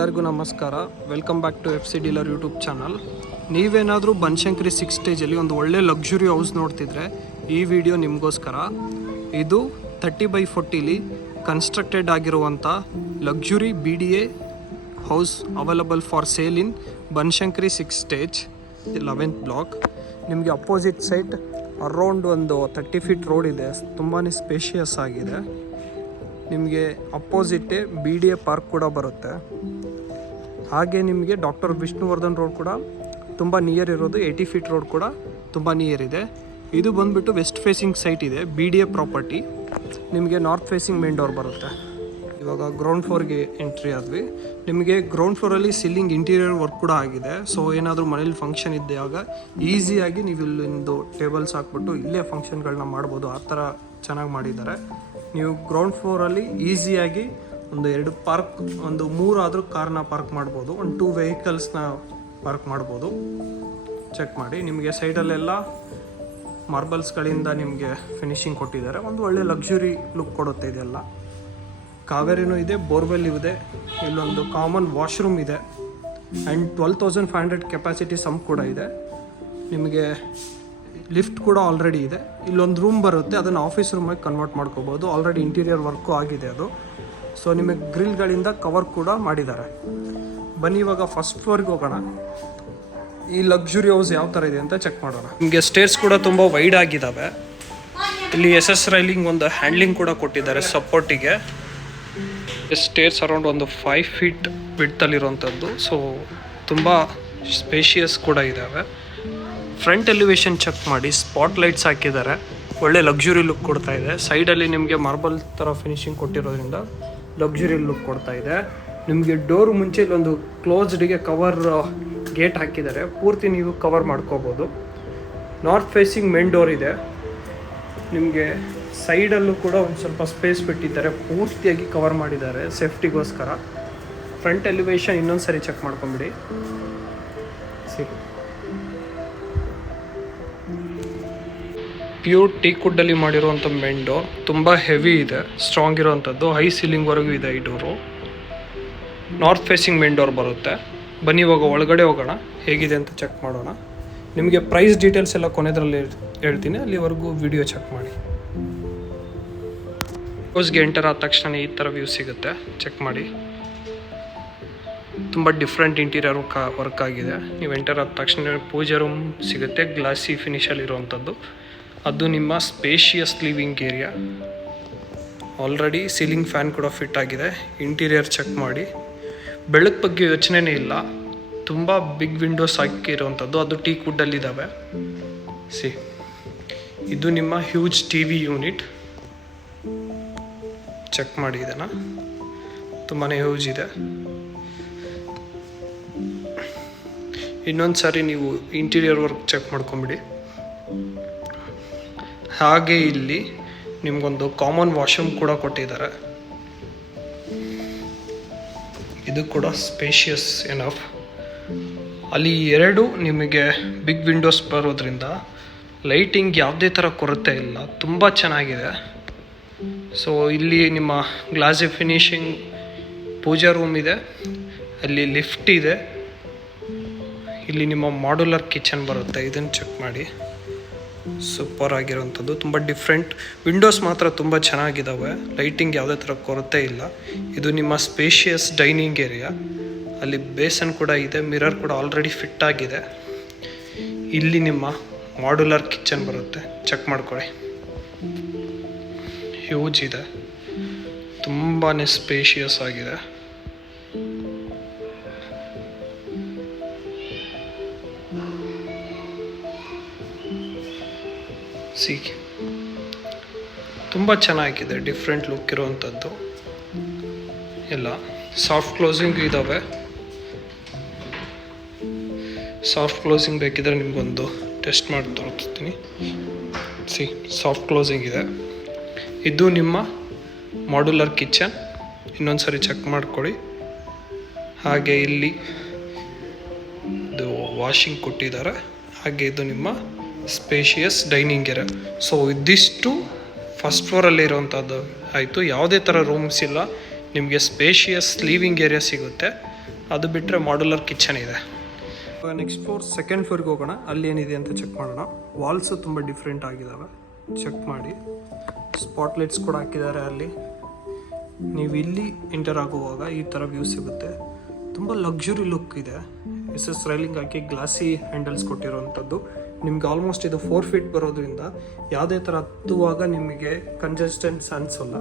ಎಲ್ಲರಿಗೂ ನಮಸ್ಕಾರ. Welcome back to FC dealer YouTube channel. ನೀವೇನಾದರೂ ಬನಶಂಕರಿ 6 ಸ್ಟೇಜಲ್ಲಿ ಒಂದು ಒಳ್ಳೆ ಲಕ್ಸುರಿ ಹೌಸ್ ನೋಡ್ತಿದ್ರೆ ಈ ವಿಡಿಯೋ ನಿಮಗೋಸ್ಕರ. ಇದು 30x40ಲಿ ಕನ್ಸ್ಟ್ರಕ್ಟೆಡ್ ಆಗಿರುವಂಥ luxury BDA house available for sale in Banashankari 6 stage 11th block. ನಿಮಗೆ ಅಪೋಸಿಟ್ ಸೈಡ್ ಅರೌಂಡ್ ಒಂದು 30 ಫೀಟ್ ರೋಡ್ ಇದೆ. ತುಂಬಾ ಸ್ಪೇಷಿಯಸ್ ಆಗಿದೆ. ನಿಮಗೆ ಅಪೋಸಿಟ್ಟೇ BDA ಪಾರ್ಕ್ ಕೂಡ ಬರುತ್ತೆ. ಹಾಗೆ ನಿಮಗೆ ಡಾಕ್ಟರ್ ವಿಷ್ಣುವರ್ಧನ್ ರೋಡ್ ಕೂಡ ತುಂಬ ನಿಯರ್ ಇರೋದು. 80 ಫೀಟ್ ರೋಡ್ ಕೂಡ ತುಂಬ ನಿಯರ್ ಇದೆ. ಇದು ಬಂದುಬಿಟ್ಟು ವೆಸ್ಟ್ ಫೇಸಿಂಗ್ ಸೈಟ್ ಇದೆ. BDA property. ನಿಮಗೆ ನಾರ್ತ್ ಫೇಸಿಂಗ್ ಮೇನ್ ಡೋರ್ ಬರುತ್ತೆ. ಇವಾಗ ಗ್ರೌಂಡ್ ಫ್ಲೋರ್ಗೆ ಎಂಟ್ರಿ ಆದ್ವಿ. ನಿಮಗೆ ಗ್ರೌಂಡ್ ಫ್ಲೋರಲ್ಲಿ ಸೀಲಿಂಗ್ ಇಂಟೀರಿಯರ್ ವರ್ಕ್ ಕೂಡ ಆಗಿದೆ. ಸೊ ಏನಾದರೂ ಮನೇಲಿ ಫಂಕ್ಷನ್ ಇದ್ದಾಗ ಈಸಿಯಾಗಿ ನೀವು ಇಲ್ಲಿಂದು ಟೇಬಲ್ಸ್ ಹಾಕ್ಬಿಟ್ಟು ಇಲ್ಲೇ ಫಂಕ್ಷನ್ಗಳನ್ನ ಮಾಡ್ಬೋದು. ಆ ಥರ ಚೆನ್ನಾಗಿ ಮಾಡಿದ್ದಾರೆ. ನೀವು ಗ್ರೌಂಡ್ ಫ್ಲೋರಲ್ಲಿ ಈಸಿಯಾಗಿ ಒಂದು 2 ಪಾರ್ಕ್, ಒಂದು 3 ಆದರೂ ಕಾರ್ನ ಪಾರ್ಕ್ ಮಾಡ್ಬೋದು. ಒಂದು 2 ವೆಹಿಕಲ್ಸ್ನ ಪಾರ್ಕ್ ಮಾಡ್ಬೋದು. ಚೆಕ್ ಮಾಡಿ. ನಿಮಗೆ ಸೈಡಲ್ಲೆಲ್ಲ ಮಾರ್ಬಲ್ಸ್ಗಳಿಂದ ನಿಮಗೆ ಫಿನಿಶಿಂಗ್ ಕೊಟ್ಟಿದ್ದಾರೆ. ಒಂದು ಒಳ್ಳೆ ಲಕ್ಸುರಿ ಲುಕ್ ಕೊಡುತ್ತೆ ಇದೆಲ್ಲ. ಕಾವೇರಿನೂ ಇದೆ, ಬೋರ್ವೆಲ್ ಇದೆ. ಇಲ್ಲೊಂದು ಕಾಮನ್ ವಾಶ್ರೂಮ್ ಇದೆ ಆ್ಯಂಡ್ 12,500 ಕೆಪಾಸಿಟಿ ಸಂಪ್ ಕೂಡ ಇದೆ. ನಿಮಗೆ ಲಿಫ್ಟ್ ಕೂಡ ಆಲ್ರೆಡಿ ಇದೆ. ಇಲ್ಲೊಂದು ರೂಮ್ ಬರುತ್ತೆ, ಅದನ್ನು ಆಫೀಸ್ ರೂಮಾಗಿ ಕನ್ವರ್ಟ್ ಮಾಡ್ಕೋಬೋದು. ಆಲ್ರೆಡಿ ಇಂಟೀರಿಯರ್ ವರ್ಕು ಆಗಿದೆ ಅದು. ಸೊ ನಿಮಗೆ ಗ್ರಿಲ್ಗಳಿಂದ ಕವರ್ ಕೂಡ ಮಾಡಿದ್ದಾರೆ. ಬನ್ನಿ ಇವಾಗ ಫಸ್ಟ್ ಫ್ಲೋರ್ಗೆ ಹೋಗೋಣ. ಈ ಲಕ್ಸುರಿ ಹೌಸ್ ಯಾವ ಥರ ಇದೆ ಅಂತ ಚೆಕ್ ಮಾಡೋಣ. ನಿಮಗೆ ಸ್ಟೇರ್ಸ್ ಕೂಡ ತುಂಬ ವೈಡ್ ಆಗಿದ್ದಾವೆ. ಇಲ್ಲಿ SS ರೈಲಿಂಗ್ ಒಂದು ಹ್ಯಾಂಡ್ಲಿಂಗ್ ಕೂಡ ಕೊಟ್ಟಿದ್ದಾರೆ ಸಪೋರ್ಟಿಗೆ. ಸ್ಟೇರ್ಸ್ ಅರೌಂಡ್ ಒಂದು 5 ಫೀಟ್ ವಿಡ್ತಲ್ಲಿರುವಂಥದ್ದು. ಸೊ ತುಂಬ ಸ್ಪೇಷಿಯಸ್ ಕೂಡ ಇದ್ದಾವೆ. ಫ್ರಂಟ್ ಎಲಿವೇಶನ್ ಚೆಕ್ ಮಾಡಿ. ಸ್ಪಾಟ್ ಲೈಟ್ಸ್ ಹಾಕಿದ್ದಾರೆ. ಒಳ್ಳೆ ಲಕ್ಸುರಿ ಲುಕ್ ಕೊಡ್ತಾ ಇದೆ. ಸೈಡಲ್ಲಿ ನಿಮಗೆ ಮಾರ್ಬಲ್ ಥರ ಫಿನಿಶಿಂಗ್ ಕೊಟ್ಟಿರೋದ್ರಿಂದ ಲಕ್ಸುರಿ ಲುಕ್ ಕೊಡ್ತಾ ಇದೆ. ನಿಮಗೆ ಡೋರ್ ಮುಂಚೆ ಇಲ್ಲೊಂದು ಕ್ಲೋಸ್ಡ್ಗೆ ಕವರ್ ಗೇಟ್ ಹಾಕಿದ್ದಾರೆ. ಪೂರ್ತಿ ನೀವು ಕವರ್ ಮಾಡ್ಕೋಬೋದು. ನಾರ್ತ್ ಫೇಸಿಂಗ್ ಮೇನ್ ಡೋರ್ ಇದೆ. ನಿಮಗೆ ಸೈಡಲ್ಲೂ ಕೂಡ ಒಂದು ಸ್ವಲ್ಪ ಸ್ಪೇಸ್ ಬಿಟ್ಟಿದ್ದಾರೆ. ಪೂರ್ತಿಯಾಗಿ ಕವರ್ ಮಾಡಿದ್ದಾರೆ ಸೇಫ್ಟಿಗೋಸ್ಕರ. ಫ್ರಂಟ್ ಎಲಿವೇಶನ್ ಇನ್ನೊಂದು ಸರಿ ಚೆಕ್ ಮಾಡ್ಕೊಂಬಿಡಿ. ಪ್ಯೂರ್ ಟೀಕ್ವುಡ್ಡಲ್ಲಿ ಮಾಡಿರುವಂಥ ಮೇನ್ ಡೋರ್. ತುಂಬ ಹೆವಿ ಇದೆ, ಸ್ಟ್ರಾಂಗ್ ಇರೋವಂಥದ್ದು. ಹೈ ಸೀಲಿಂಗ್ವರೆಗೂ ಇದೆ ಈ door. North facing main door ಬರುತ್ತೆ. ಬನ್ನಿ ಇವಾಗ ಒಳಗಡೆ ಹೋಗೋಣ, ಹೇಗಿದೆ ಅಂತ ಚೆಕ್ ಮಾಡೋಣ. ನಿಮಗೆ ಪ್ರೈಸ್ ಡೀಟೇಲ್ಸ್ ಎಲ್ಲ ಕೊನೆದರಲ್ಲಿ ಹೇಳ್ತೀನಿ, ಅಲ್ಲಿವರೆಗೂ ವಿಡಿಯೋ ಚೆಕ್ ಮಾಡಿ. ಹೌಸ್ಗೆ ಎಂಟರ್ ಆದ ತಕ್ಷಣ ಈ ಥರ ವ್ಯೂ ಸಿಗುತ್ತೆ. ಚೆಕ್ ಮಾಡಿ. ತುಂಬ ಡಿಫ್ರೆಂಟ್ ಇಂಟೀರಿಯರ್ ವರ್ಕ್ ಆಗಿದೆ. ನೀವು ಎಂಟರ್ ಆದ ತಕ್ಷಣ ಪೂಜಾ ರೂಮ್ ಸಿಗುತ್ತೆ, ಗ್ಲಾಸಿ ಫಿನಿಷಲ್ಲಿ ಇರುವಂಥದ್ದು. ಅದು ನಿಮ್ಮ spacious living area. Already ceiling fan ಕೂಡ ಫಿಟ್ ಆಗಿದೆ. ಇಂಟೀರಿಯರ್ ಚೆಕ್ ಮಾಡಿ. ಬೆಳಕು ಬಗ್ಗೆ ಯೋಚನೆನೇ ಇಲ್ಲ. ತುಂಬ ಬಿಗ್ ವಿಂಡೋಸ್ ಹಾಕಿರುವಂಥದ್ದು. ಅದು ಟೀಕ್ವುಡ್ಡಲ್ಲಿದ್ದಾವೆ. ಇದು ನಿಮ್ಮ ಹ್ಯೂಜ್ TV ಯೂನಿಟ್. ಚೆಕ್ ಮಾಡಿ. ಇದನ್ನು ತುಂಬಾ ಹ್ಯೂಜ್ ಇದೆ. ಇನ್ನೊಂದು ಸಾರಿ ನೀವು ಇಂಟೀರಿಯರ್ ವರ್ಕ್ ಚೆಕ್ ಮಾಡ್ಕೊಂಬಿಡಿ. ಹಾಗೆ ಇಲ್ಲಿ ನಿಮಗೊಂದು ಕಾಮನ್ ವಾಶ್ರೂಮ್ ಕೂಡ ಕೊಟ್ಟಿದ್ದಾರೆ. ಇದು ಕೂಡ ಸ್ಪೇಷಿಯಸ್ ಎನಫ್. ಅಲ್ಲಿ 2 ನಿಮಗೆ ಬಿಗ್ ವಿಂಡೋಸ್ ಬರೋದ್ರಿಂದ ಲೈಟಿಂಗ್ ಯಾವುದೇ ಥರ ಕೊರತೆ ಇಲ್ಲ. ತುಂಬ ಚೆನ್ನಾಗಿದೆ. ಸೊ ಇಲ್ಲಿ ನಿಮ್ಮ ಗ್ಲಾಸಿ ಫಿನಿಶಿಂಗ್ ಪೂಜಾ ರೂಮ್ ಇದೆ. ಅಲ್ಲಿ ಲಿಫ್ಟ್ ಇದೆ. ಇಲ್ಲಿ ನಿಮ್ಮ ಮಾಡ್ಯುಲರ್ ಕಿಚನ್ ಬರುತ್ತೆ. ಇದನ್ನು ಚೆಕ್ ಮಾಡಿ. ಸೂಪರ್ ಆಗಿರೋವಂಥದ್ದು. ತುಂಬ ಡಿಫ್ರೆಂಟ್ ವಿಂಡೋಸ್ ಮಾತ್ರ ತುಂಬ ಚೆನ್ನಾಗಿದ್ದಾವೆ. ಲೈಟಿಂಗ್ ಯಾವುದೇ ಥರ ಕೊರತೆ ಇಲ್ಲ. ಇದು ನಿಮ್ಮ ಸ್ಪೇಷಿಯಸ್ ಡೈನಿಂಗ್ ಏರಿಯಾ. ಅಲ್ಲಿ ಬೇಸನ್ ಕೂಡ ಇದೆ. ಮಿರರ್ ಕೂಡ ಆಲ್ರೆಡಿ ಫಿಟ್ ಆಗಿದೆ. ಇಲ್ಲಿ ನಿಮ್ಮ ಮಾಡ್ಯುಲರ್ ಕಿಚನ್ ಬರುತ್ತೆ. ಚೆಕ್ ಮಾಡ್ಕೊಳ್ಳಿ. ಹ್ಯೂಜ್ ಇದೆ. ತುಂಬಾ ಸ್ಪೇಷಿಯಸ್ ಆಗಿದೆ. ತುಂಬ ಚೆನ್ನಾಗಿದೆ. ಡಿಫ್ರೆಂಟ್ ಲುಕ್ ಇರುವಂಥದ್ದು. ಎಲ್ಲ ಸಾಫ್ಟ್ ಕ್ಲೋಸಿಂಗ್ ಇದ್ದಾವೆ. ಸಾಫ್ಟ್ ಕ್ಲೋಸಿಂಗ್ ಬೇಕಿದ್ರೆ ನಿಮಗೊಂದು ಟೆಸ್ಟ್ ಮಾಡಿ ತೋರಿಸ್ತೀನಿ. ಸಾಫ್ಟ್ ಕ್ಲೋಸಿಂಗ್ ಇದೆ. ಇದು ನಿಮ್ಮ ಮಾಡ್ಯುಲರ್ ಕಿಚನ್. ಇನ್ನೊಂದು ಸರಿ ಚೆಕ್ ಮಾಡ್ಕೊಳ್ಳಿ. ಹಾಗೆ ಇಲ್ಲಿ ಇದು ವಾಷಿಂಗ್ ಕೊಟ್ಟಿದ್ದಾರೆ. ಹಾಗೆ ಇದು ನಿಮ್ಮ ಸ್ಪೇಷಿಯಸ್ ಡೈನಿಂಗ್ ಏರಿಯಾ. ಸೊ ಇದಿಷ್ಟು ಫಸ್ಟ್ ಫ್ಲೋರಲ್ಲಿ ಇರೋವಂಥದ್ದು ಆಯಿತು. ಯಾವುದೇ ಥರ ರೂಮ್ಸ್ ಇಲ್ಲ. ನಿಮಗೆ ಸ್ಪೇಷಿಯಸ್ ಲಿವಿಂಗ್ ಏರಿಯಾ ಸಿಗುತ್ತೆ. ಅದು ಬಿಟ್ಟರೆ ಮಾಡ್ಯುಲರ್ ಕಿಚನ್ ಇದೆ. ನೆಕ್ಸ್ಟ್ ಫ್ಲೋರ್ ಸೆಕೆಂಡ್ ಫ್ಲೋರ್ಗೆ ಹೋಗೋಣ. ಅಲ್ಲಿ ಏನಿದೆ ಅಂತ ಚೆಕ್ ಮಾಡೋಣ. ವಾಲ್ಸು ತುಂಬ ಡಿಫ್ರೆಂಟ್ ಆಗಿದ್ದಾವೆ, ಚೆಕ್ ಮಾಡಿ. ಸ್ಪಾಟ್ಲೈಟ್ಸ್ ಕೂಡ ಹಾಕಿದ್ದಾರೆ ಅಲ್ಲಿ. ನೀವು ಇಲ್ಲಿ ಎಂಟರ್ ಆಗುವಾಗ ಈ ಥರ ವ್ಯೂ ಸಿಗುತ್ತೆ. ತುಂಬ ಲಕ್ಸುರಿ ಲುಕ್ ಇದೆ. SS ರೈಲಿಂಗ್ ಹಾಕಿ ಗ್ಲಾಸಿ ಹ್ಯಾಂಡಲ್ಸ್ ಕೊಟ್ಟಿರೋವಂಥದ್ದು. ನಿಮ್ಗೆ ಆಲ್ಮೋಸ್ಟ್ ಇದು 4 ಫೀಟ್ ಬರೋದ್ರಿಂದ ಯಾವುದೇ ಥರ ಹತ್ತುವಾಗ ನಿಮಗೆ ಕಂಜೆಸ್ಟೆನ್ಸ್ ಅನಿಸೋಲ್ಲ.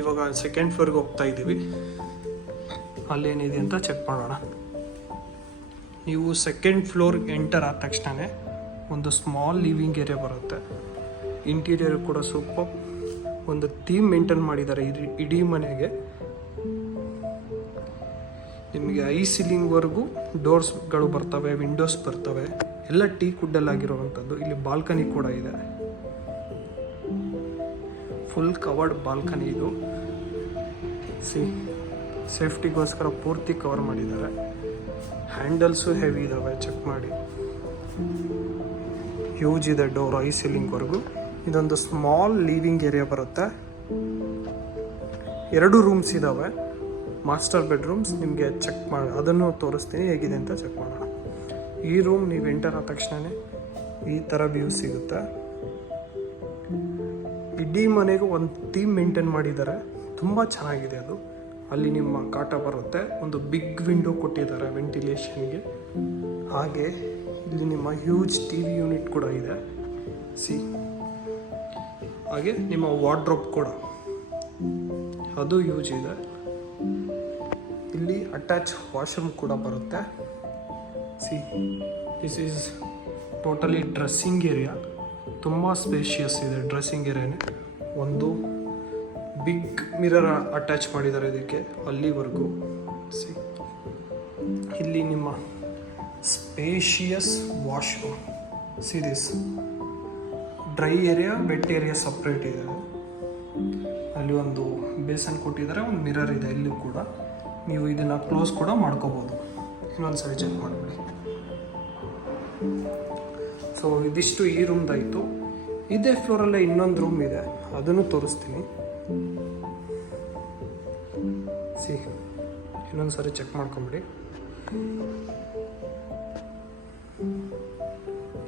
ಇವಾಗ ಸೆಕೆಂಡ್ ಫ್ಲೋರ್ಗೆ ಹೋಗ್ತಾ ಇದ್ದೀವಿ. ಅಲ್ಲೇನಿದೆ ಅಂತ ಚೆಕ್ ಮಾಡೋಣ. ನೀವು ಸೆಕೆಂಡ್ ಫ್ಲೋರ್ಗೆ ಎಂಟರ್ ಆದ ತಕ್ಷಣ ಒಂದು ಸ್ಮಾಲ್ ಲಿವಿಂಗ್ ಏರಿಯಾ ಬರುತ್ತೆ. ಇಂಟೀರಿಯರ್ ಕೂಡ ಸೂಪರ್. ಒಂದು ಥೀಮ್ ಮೇಂಟೈನ್ ಮಾಡಿದ್ದಾರೆ ಇಡೀ ಮನೆಗೆ. ನಿಮಗೆ ಐ ಸೀಲಿಂಗ್ವರೆಗೂ ಡೋರ್ಸ್ಗಳು ಬರ್ತವೆ, ವಿಂಡೋಸ್ ಬರ್ತವೆ, ಎಲ್ಲ ಕುಡ್ಡಲ್ಲಾಗಿರುವಂಥದ್ದು. ಇಲ್ಲಿ ಬಾಲ್ಕನಿ ಕೂಡ ಇದೆ, ಫುಲ್ ಕವರ್ಡ್ ಬಾಲ್ಕನಿ ಇದು. ಸೇಫ್ಟಿಗೋಸ್ಕರ ಪೂರ್ತಿ ಕವರ್ ಮಾಡಿದ್ದಾರೆ. ಹ್ಯಾಂಡಲ್ಸು ಹೆವಿ ಇದ್ದಾವೆ, ಚೆಕ್ ಮಾಡಿ. ಹ್ಯೂಜ್ ಇದೆ ಡೋರ್ ಐ ಸೀಲಿಂಗ್ವರೆಗೂ. ಇದೊಂದು ಸ್ಮಾಲ್ ಲಿವಿಂಗ್ ಏರಿಯಾ ಬರುತ್ತೆ. 2 ರೂಮ್ಸ್ ಇದ್ದಾವೆ, ಮಾಸ್ಟರ್ ಬೆಡ್ರೂಮ್ಸ್. ನಿಮಗೆ ಚೆಕ್ ಮಾಡಿ, ಅದನ್ನು ತೋರಿಸ್ತೀನಿ ಹೇಗಿದೆ ಅಂತ ಚೆಕ್ ಮಾಡೋಣ. ಈ ರೂಮ್ ನೀವು ಎಂಟರ್ ಆದ ತಕ್ಷಣ ಈ ಥರ ವ್ಯೂ ಸಿಗುತ್ತೆ. ಇಡೀ ಮನೆಗೂ ಒಂದು ಥೀಮ್ ಮೇಂಟೈನ್ ಮಾಡಿದ್ದಾರೆ, ತುಂಬ ಚೆನ್ನಾಗಿದೆ ಅದು. ಅಲ್ಲಿ ನಿಮ್ಮ ಕಾಟ ಬರುತ್ತೆ. ಒಂದು ಬಿಗ್ ವಿಂಡೋ ಕೊಟ್ಟಿದ್ದಾರೆ ವೆಂಟಿಲೇಷನ್ಗೆ. ಹಾಗೆ ಇಲ್ಲಿ ನಿಮ್ಮ ಹ್ಯೂಜ್ TV ಯೂನಿಟ್ ಕೂಡ ಇದೆ. ಹಾಗೆ ನಿಮ್ಮ ವಾರ್ಡ್ರೋಬ್ ಕೂಡ ಅದು ಯೂಸ್ ಇದೆ. ಇಲ್ಲಿ ಅಟ್ಯಾಚ್ ವಾಶ್ರೂಮ್ ಕೂಡ ಬರುತ್ತೆ. This is totally dressing area. ತುಂಬ ಸ್ಪೇಷಿಯಸ್ ಇದೆ ಡ್ರೆಸ್ಸಿಂಗ್ ಏರಿಯಾನೇ. ಒಂದು ಬಿಗ್ ಮಿರರ್ ಅಟ್ಯಾಚ್ ಮಾಡಿದ್ದಾರೆ ಇದಕ್ಕೆ ಅಲ್ಲಿವರೆಗೂ. ಇಲ್ಲಿ ನಿಮ್ಮ spacious washroom. This dry area, wet area separate ಇದೆ. ಅಲ್ಲಿ ಒಂದು ಬೇಸನ್ ಕೊಟ್ಟಿದ್ದಾರೆ, ಒಂದು ಮಿರರ್ ಇದೆ ಇಲ್ಲೂ ಕೂಡ. ನೀವು ಇದನ್ನು ಕ್ಲೋಸ್ ಕೂಡ ಮಾಡ್ಕೋಬೋದು. ಇನ್ನೊಂದು ಸರಿ ಚೆಕ್ ಮಾಡಿಬಿಡಿ. ಸೊ ಇದಿಷ್ಟು ಈ ರೂಮ್ದಾಯಿತು. ಇದೇ ಫ್ಲೋರಲ್ಲೇ ಇನ್ನೊಂದು ರೂಮ್ ಇದೆ, ಅದನ್ನು ತೋರಿಸ್ತೀನಿ. ಇನ್ನೊಂದು ಸರಿ ಚೆಕ್ ಮಾಡ್ಕೊಂಬಿಡಿ.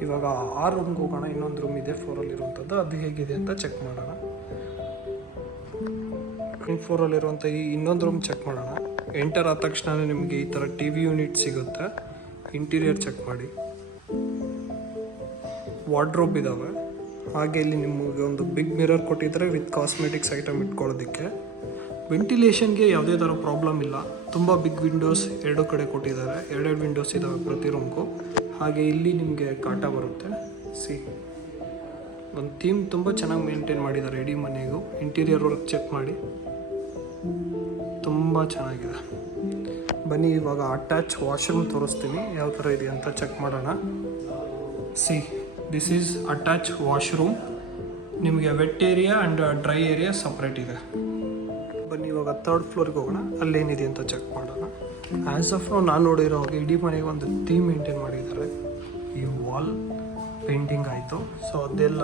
ಇವಾಗ ಆ ರೂಮ್ಗೆ ಹೋಗೋಣ. ಇನ್ನೊಂದು ರೂಮ್ ಇದೆ ಫ್ಲೋರಲ್ಲಿರುವಂಥದ್ದು, ಅದು ಹೇಗಿದೆ ಅಂತ ಚೆಕ್ ಮಾಡೋಣ. ಫ್ಲೋರಲ್ಲಿರುವಂಥ ಈ ಇನ್ನೊಂದು ರೂಮ್ ಚೆಕ್ ಮಾಡೋಣ. ಎಂಟರ್ ಆದ ತಕ್ಷಣ ನಿಮಗೆ ಈ ಥರ TV ಯೂನಿಟ್ ಸಿಗುತ್ತೆ. ಇಂಟೀರಿಯರ್ ಚೆಕ್ ಮಾಡಿ. ವಾರ್ಡ್ರೋಬ್ ಇದ್ದಾವೆ. ಹಾಗೆ ಇಲ್ಲಿ ನಿಮಗೆ ಒಂದು ಬಿಗ್ ಮಿರರ್ ಕೊಟ್ಟಿದ್ದಾರೆ ವಿತ್ ಕಾಸ್ಮೆಟಿಕ್ಸ್ ಐಟಮ್ ಇಟ್ಕೊಳ್ಳೋದಕ್ಕೆ. ವೆಂಟಿಲೇಷನ್ಗೆ ಯಾವುದೇ ಥರ ಪ್ರಾಬ್ಲಮ್ ಇಲ್ಲ. ತುಂಬ ಬಿಗ್ ವಿಂಡೋಸ್ 2 ಕಡೆ ಕೊಟ್ಟಿದ್ದಾರೆ. 2 ವಿಂಡೋಸ್ ಇದ್ದಾವೆ ಪ್ರತಿ ರೂಮ್ಗೂ. ಹಾಗೆ ಇಲ್ಲಿ ನಿಮಗೆ ಕಾಟ ಬರುತ್ತೆ. ಒಂದು ಥೀಮ್ ತುಂಬ ಚೆನ್ನಾಗಿ ಮೇಂಟೈನ್ ಮಾಡಿದ್ದಾರೆ ಇಡೀ ಮನೆಗೂ. ಇಂಟೀರಿಯರ್ ವರ್ಕ್ ಚೆಕ್ ಮಾಡಿ, ತುಂಬ ಚೆನ್ನಾಗಿದೆ. ಬನ್ನಿ ಇವಾಗ ಅಟ್ಯಾಚ್ ವಾಶ್ರೂಮ್ ತೋರಿಸ್ತೀನಿ, ಯಾವ ಥರ ಇದೆ ಅಂತ ಚೆಕ್ ಮಾಡೋಣ. This is attach washroom. ನಿಮಗೆ wet area and dry area separate ಇದೆ. ಬನ್ನಿ ಇವಾಗ 3rd ಫ್ಲೋರ್ಗೆ ಹೋಗೋಣ, ಅಲ್ಲೇನಿದೆ ಅಂತ ಚೆಕ್ ಮಾಡೋಣ. ಆ್ಯಸ್ ಆಫ್ ನಾನು ನೋಡಿರೋ ಹಾಗೆ ಇಡೀ ಮನೆಗೆ ಒಂದು ಥೀಮ್ ಮೇಂಟೈನ್ ಮಾಡಿದ್ದಾರೆ. ಈ ವಾಲ್ ಪೇಂಟಿಂಗ್ ಆಯಿತು. ಸೊ ಅದೆಲ್ಲ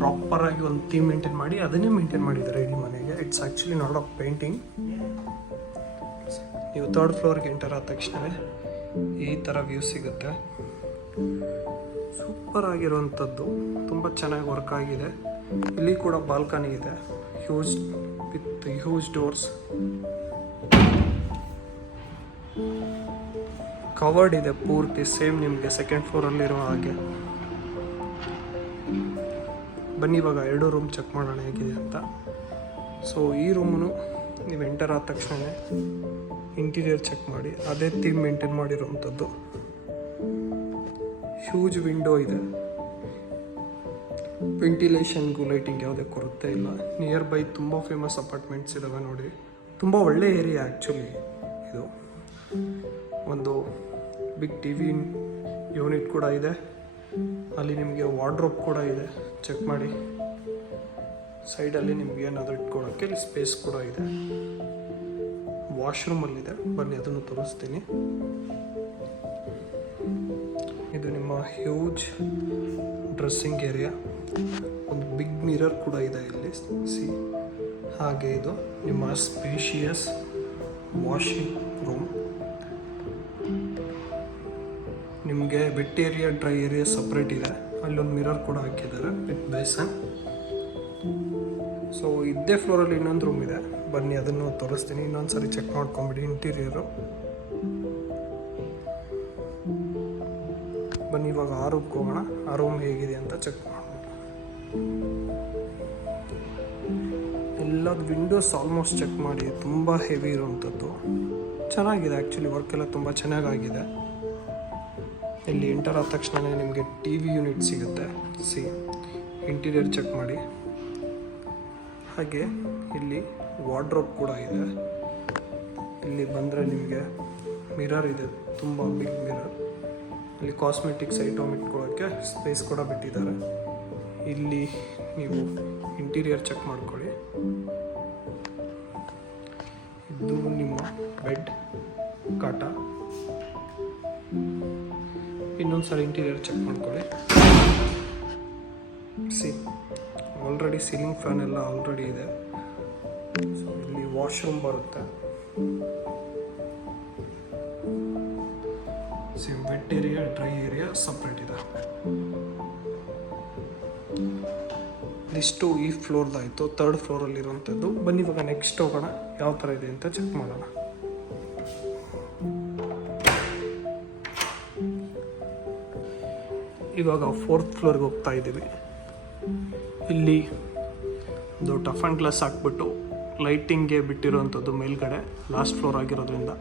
ಪ್ರಾಪರಾಗಿ ಒಂದು ಥೀಮ್ ಮೇಂಟೈನ್ ಮಾಡಿ ಅದನ್ನೇ ಮೇಂಟೈನ್ ಮಾಡಿದ್ದಾರೆ ಇಡೀ ಮನೆಗೆ. It's actually not of painting. ನೀವು 3rd ಫ್ಲೋರ್ಗೆ ಎಂಟರ್ ಆದ ತಕ್ಷಣ ಈ ಥರ ವ್ಯೂ ಸಿಗುತ್ತೆ. ಸೂಪರ್ ಆಗಿರುವಂಥದ್ದು, ತುಂಬ ಚೆನ್ನಾಗಿ ವರ್ಕ್ ಆಗಿದೆ. ಇಲ್ಲಿ ಕೂಡ ಬಾಲ್ಕನಿ ಇದೆ, huge with huge doors. Covered ಇದೆ ಪೂರ್ತಿ, ಸೇಮ್ ನಿಮಗೆ ಸೆಕೆಂಡ್ ಫ್ಲೋರಲ್ಲಿರೋ ಹಾಗೆ. ಬನ್ನಿ ಇವಾಗ 2 ರೂಮ್ ಚೆಕ್ ಮಾಡೋಣ ಹೇಗಿದೆ ಅಂತ. ಸೊ ಈ ರೂಮನ್ನು ನೀವು ಎಂಟರ್ ಆದ ತಕ್ಷಣ ಇಂಟೀರಿಯರ್ ಚೆಕ್ ಮಾಡಿ. ಅದೇ ಥೀಮ್ ಮೇಂಟೈನ್ ಮಾಡಿರೋವಂಥದ್ದು. ಹ್ಯೂಜ್ ವಿಂಡೋ ಇದೆ. ವೆಂಟಿಲೇಷನ್ಗೂ ಲೈಟಿಂಗ್ ಯಾವುದೇ ಕೊರತೆ ಇಲ್ಲ. ನಿಯರ್ ಬೈ ತುಂಬ ಫೇಮಸ್ ಅಪಾರ್ಟ್ಮೆಂಟ್ಸ್ ಇದ್ದಾವೆ ನೋಡಿ. ತುಂಬ ಒಳ್ಳೆ ಏರಿಯಾ ಆ್ಯಕ್ಚುಲಿ ಇದು. ಒಂದು ಬಿಗ್ TV ಯೂನಿಟ್ ಕೂಡ ಇದೆ. ಅಲ್ಲಿ ನಿಮಗೆ ವಾರ್ಡ್ರೋಬ್ ಕೂಡ ಇದೆ, ಚೆಕ್ ಮಾಡಿ. ಸೈಡಲ್ಲಿ ನಿಮ್ಗೆ ಏನಾದರೂ ಇಟ್ಕೊಳ್ಳೋಕ್ಕೆ ಇಲ್ಲಿ ಸ್ಪೇಸ್ ಕೂಡ ಇದೆ. ವಾಶ್ರೂಮಲ್ಲಿದೆ, ಬನ್ನಿ ಅದನ್ನು ತೋರಿಸ್ತೀನಿ. ಇದು ನಿಮ್ಮ ಹ್ಯೂಜ್ ಡ್ರೆಸ್ಸಿಂಗ್ ಏರಿಯಾ. ಒಂದು ಬಿಗ್ ಮಿರರ್ ಕೂಡ ಇದೆ ಇಲ್ಲಿ. ಹಾಗೆ ಇದು ನಿಮ್ಮ ಸ್ಪೇಷಿಯಸ್ ವಾಷಿಂಗ್ ರೂಮ್. ನಿಮಗೆ wet area dry area separate ಇದೆ. ಅಲ್ಲೊಂದು ಮಿರರ್ ಕೂಡ ಹಾಕಿದ್ದಾರೆ ವಿತ್ ಬೇಸನ್. ಸೊ ಇದೇ ಫ್ಲೋರಲ್ಲಿ ಇನ್ನೊಂದು ರೂಮ್ ಇದೆ, ಬನ್ನಿ ಅದನ್ನು ತೋರಿಸ್ತೀನಿ. ಇನ್ನೊಂದು ಸರಿ ಚೆಕ್ ಮಾಡ್ಕೊಂಬಿಡಿ ಇಂಟೀರಿಯರು. ಬನ್ನಿ ಇವಾಗ ಆ ರೂಮ್ಗೆ ಹೋಗೋಣ, ಆ ರೂಮ್ ಹೇಗಿದೆ ಅಂತ ಚೆಕ್ ಮಾಡೋಣ. ಎಲ್ಲದು ವಿಂಡೋಸ್ ಆಲ್ಮೋಸ್ಟ್ ಚೆಕ್ ಮಾಡಿ, ತುಂಬ ಹೆವಿ ಇರುವಂಥದ್ದು. ಚೆನ್ನಾಗಿದೆ ಆ್ಯಕ್ಚುಲಿ, ವರ್ಕ್ ಎಲ್ಲ ತುಂಬ ಚೆನ್ನಾಗಾಗಿದೆ. ಇಲ್ಲಿ ಎಂಟರ್ ಆದ ತಕ್ಷಣ ನಿಮಗೆ ಟಿ ವಿ ಯೂನಿಟ್ ಸಿಗುತ್ತೆ. ಇಂಟೀರಿಯರ್ ಚೆಕ್ ಮಾಡಿ. ಹಾಗೆ ಇಲ್ಲಿ ವಾರ್ಡ್ರೋಬ್ ಕೂಡ ಇದೆ. ಇಲ್ಲಿ ಬಂದರೆ ನಿಮಗೆ ಮಿರರ್ ಇದೆ, ತುಂಬ ಬಿಗ್ ಮಿರರ್. ಇಲ್ಲಿ ಕಾಸ್ಮೆಟಿಕ್ಸ್ ಐಟಮ್ ಇಟ್ಕೊಳ್ಳೋಕ್ಕೆ ಸ್ಪೇಸ್ ಕೂಡ ಬಿಟ್ಟಿದ್ದಾರೆ. ಇಲ್ಲಿ ನೀವು ಇಂಟೀರಿಯರ್ ಚೆಕ್ ಮಾಡ್ಕೊಳ್ಳಿ. ಇದು ನಿಮ್ಮ ಬೆಡ್ ಕಾಟ. ಇನ್ನೊಂದು ಸಲ ಇಂಟೀರಿಯರ್ ಚೆಕ್ ಮಾಡ್ಕೊಳ್ಳಿ. ಆಲ್ರೆಡಿ ಸೀಲಿಂಗ್ ಫ್ಯಾನ್ ಎಲ್ಲ ಆಲ್ರೆಡಿ ಇದೆ. ಸೊ ಇಲ್ಲಿ ವಾಶ್ರೂಮ್ ಬರುತ್ತೆ. Wet area dry area separate ಇದೆ. ಇಷ್ಟು ಈ ಫ್ಲೋರ್ದಾಯಿತು. ಥರ್ಡ್ ಫ್ಲೋರಲ್ಲಿರುವಂಥದ್ದು. ಬನ್ನಿ ಇವಾಗ ನೆಕ್ಸ್ಟ್ ಹೋಗೋಣ, ಯಾವ ಥರ ಇದೆ ಅಂತ ಚೆಕ್ ಮಾಡೋಣ. ಇವಾಗ ಫೋರ್ತ್ ಫ್ಲೋರ್ಗೆ ಹೋಗ್ತಾ ಇದ್ದೀವಿ. ಇಲ್ಲಿ ಒಂದು ಟಫ್ ಆ್ಯಂಡ್ ಗ್ಲಾಸ್ ಹಾಕ್ಬಿಟ್ಟು ಲೈಟಿಂಗ್ಗೆ ಬಿಟ್ಟಿರೋವಂಥದ್ದು ಮೇಲ್ಗಡೆ, ಲಾಸ್ಟ್ ಫ್ಲೋರ್ ಆಗಿರೋದ್ರಿಂದ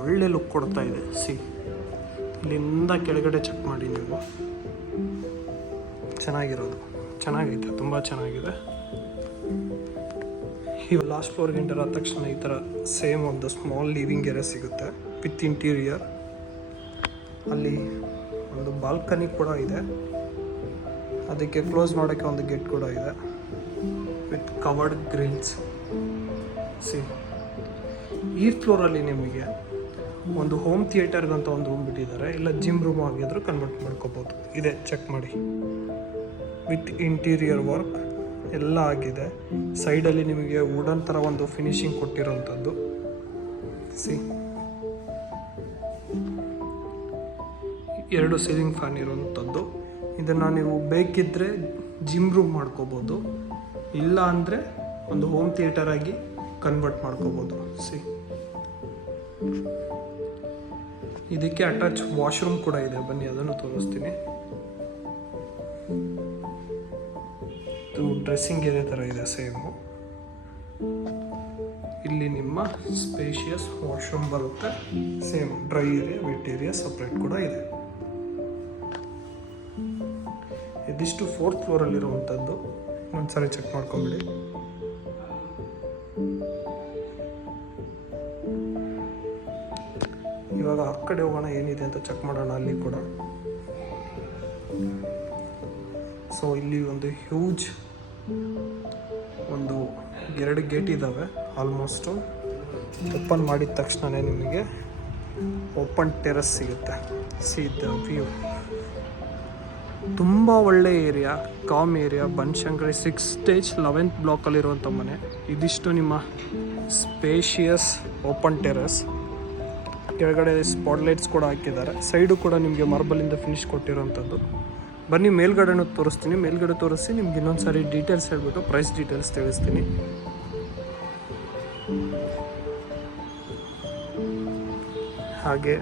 ಒಳ್ಳೆ ಲುಕ್ ಕೊಡ್ತಾ ಇದೆ. ಇಲ್ಲಿಂದ ಕೆಳಗಡೆ ಚೆಕ್ ಮಾಡಿ ನೀವು, ಚೆನ್ನಾಗೈತೆ, ತುಂಬ ಚೆನ್ನಾಗಿದೆ. ಈ ಲಾಸ್ಟ್ ಫ್ಲೋರ್ಗೆ ಎಂಟರ್ ಆದ ತಕ್ಷಣ ಈ ಥರ ಸೇಮ್ ಒಂದು ಸ್ಮಾಲ್ ಲಿವಿಂಗ್ ಏರಿಯಾ ಸಿಗುತ್ತೆ ವಿತ್ ಇಂಟೀರಿಯರ್. ಅಲ್ಲಿ ಒಂದು ಬಾಲ್ಕನಿ ಕೂಡ ಇದೆ, ಅದಕ್ಕೆ ಕ್ಲೋಸ್ ಮಾಡೋಕ್ಕೆ ಒಂದು ಗೇಟ್ ಕೂಡ ಇದೆ ವಿತ್ ಕವರ್ಡ್ ಗ್ರಿಲ್ಸ್. ಈ ಫ್ಲೋರಲ್ಲಿ ನಿಮಗೆ ಒಂದು ಹೋಮ್ ಥಿಯೇಟರ್ಗಂತ ಒಂದು ರೂಮ್ ಬಿಟ್ಟಿದ್ದಾರೆ, ಇಲ್ಲ ಜಿಮ್ ರೂಮ್ ಆಗಿದ್ರು ಕನ್ವರ್ಟ್ ಮಾಡ್ಕೋಬೋದು. ಇದೆ, ಚೆಕ್ ಮಾಡಿ. ವಿತ್ ಇಂಟೀರಿಯರ್ ವರ್ಕ್ ಎಲ್ಲ ಆಗಿದೆ. ಸೈಡಲ್ಲಿ ನಿಮಗೆ ವುಡನ್ ಥರ ಒಂದು ಫಿನಿಶಿಂಗ್ ಕೊಟ್ಟಿರೋಂಥದ್ದು. ಎರಡು ಸೀಲಿಂಗ್ ಫ್ಯಾನ್ ಇರುವಂಥದ್ದು. ಇದನ್ನು ನೀವು ಬೇಕಿದ್ದರೆ ಜಿಮ್ ರೂಮ್ ಮಾಡ್ಕೋಬೋದು, ಇಲ್ಲ ಅಂದರೆ ಒಂದು ಹೋಮ್ ಥಿಯೇಟರ್ ಆಗಿ ಕನ್ವರ್ಟ್ ಮಾಡ್ಕೋಬೋದು. ಇದಕ್ಕೆ ಅಟ್ಯಾಚ್ ವಾಶ್ರೂಮ್ ಕೂಡ ಇದೆ, ಬನ್ನಿ ಅದನ್ನು ತೋರಿಸ್ತೀನಿ. ಇದು ಡ್ರೆಸ್ಸಿಂಗ್ ಏರಿಯಾ ಥರ ಇದೆ ಸೇಮು. ಇಲ್ಲಿ ನಿಮ್ಮ ಸ್ಪೇಷಿಯಸ್ ವಾಶ್ರೂಮ್ ಬರುತ್ತೆ. Same dry area wet area separate ಕೂಡ ಇದೆ. ಇದಿಷ್ಟು ಫೋರ್ತ್ ಫ್ಲೋರಲ್ಲಿರುವಂಥದ್ದು. ಒಂದ್ಸರಿ ಚೆಕ್ ಮಾಡ್ಕೊಂಬಿಡಿ. ಇವಾಗ ಆ ಕಡೆ ಹೋಗೋಣ, ಏನಿದೆ ಅಂತ ಚೆಕ್ ಮಾಡೋಣ ಅಲ್ಲಿ ಕೂಡ. ಸೊ ಇಲ್ಲಿ ಒಂದು ಹ್ಯೂಜ್ ಒಂದು 2 ಗೇಟ್ ಇದ್ದಾವೆ. ಆಲ್ಮೋಸ್ಟು ಓಪನ್ ಮಾಡಿದ ತಕ್ಷಣ ನಿಮಗೆ ಓಪನ್ ಟೆರಸ್ ಸಿಗುತ್ತೆ. ದ ವ್ಯೂ ತುಂಬ ಒಳ್ಳೆ area, com area. Banashankari 6 stage 11th ಬ್ಲಾಕಲ್ಲಿರುವಂಥ ಮನೆ. ಇದಿಷ್ಟು ನಿಮ್ಮ ಸ್ಪೇಷಿಯಸ್ ಓಪನ್ ಟೆರಸ್. ಕೆಳಗಡೆ ಸ್ಪಾಟ್ಲೈಟ್ಸ್ ಕೂಡ ಹಾಕಿದ್ದಾರೆ. ಸೈಡು ಕೂಡ ನಿಮಗೆ ಮಾರ್ಬಲಿಂದ ಫಿನಿಶ್ ಕೊಟ್ಟಿರೋವಂಥದ್ದು. ಬನ್ನಿ ಮೇಲ್ಗಡೆನೂ ತೋರಿಸ್ತೀನಿ. ಮೇಲ್ಗಡೆ ತೋರಿಸಿ ನಿಮ್ಗೆ ಇನ್ನೊಂದು ಸಾರಿ ಡೀಟೇಲ್ಸ್ ಹೇಳ್ಬಿಟ್ಟು ಪ್ರೈಸ್ ಡೀಟೇಲ್ಸ್ ತಿಳಿಸ್ತೀನಿ. ಹಾಗೆ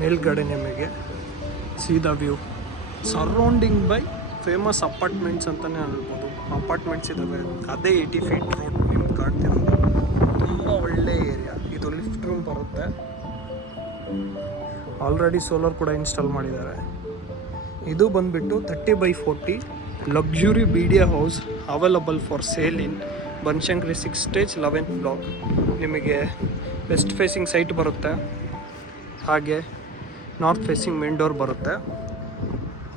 ಮೇಲ್ಗಡೆ ನಿಮಗೆ ಸೀದಾ view, surrounding by famous apartments ಅಂತಲೇ ಹೇಳ್ಬೋದು. ಅಪಾರ್ಟ್ಮೆಂಟ್ಸ್ ಇದ್ದಾವೆ. ಅದೇ 80 feet ರೋಡ್ ನಿಮ್ಗೆ ಕಾಣ್ತಿರೋದು. ತುಂಬ ಒಳ್ಳೆ ಏರಿಯಾ. ಇದು ಲಿಫ್ಟ್ ರೂಮ್ ಬರುತ್ತೆ. ಆಲ್ರೆಡಿ ಸೋಲಾರ್ ಕೂಡ ಇನ್ಸ್ಟಾಲ್ ಮಾಡಿದ್ದಾರೆ. ಇದು ಬಂದುಬಿಟ್ಟು 30/40 luxury BDA house available for sale in Banashankari 6 stage 11th block. ನಿಮಗೆ ವೆಸ್ಟ್ ಫೇಸಿಂಗ್ ಸೈಟ್ ಬರುತ್ತೆ, ಹಾಗೆ ನಾರ್ತ್ ಫೇಸಿಂಗ್ ಮೇನ್ ಡೋರ್ ಬರುತ್ತೆ.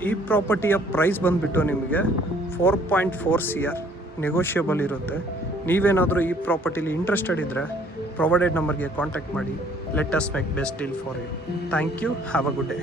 ಈ ಪ್ರಾಪರ್ಟಿಯ ಪ್ರೈಸ್ ಬಂದುಬಿಟ್ಟು ನಿಮಗೆ 4.4 CR ನೆಗೋಷಿಯಬಲ್ ಇರುತ್ತೆ. ನೀವೇನಾದರೂ ಈ ಪ್ರಾಪರ್ಟಿಲಿ ಇಂಟ್ರೆಸ್ಟೆಡ್ ಇದ್ದರೆ ಪ್ರೊವೈಡೆಡ್ ನಂಬರ್ಗೆ ಕಾಂಟ್ಯಾಕ್ಟ್ ಮಾಡಿ. Let us make best deal for you. Thank you. Have a good day.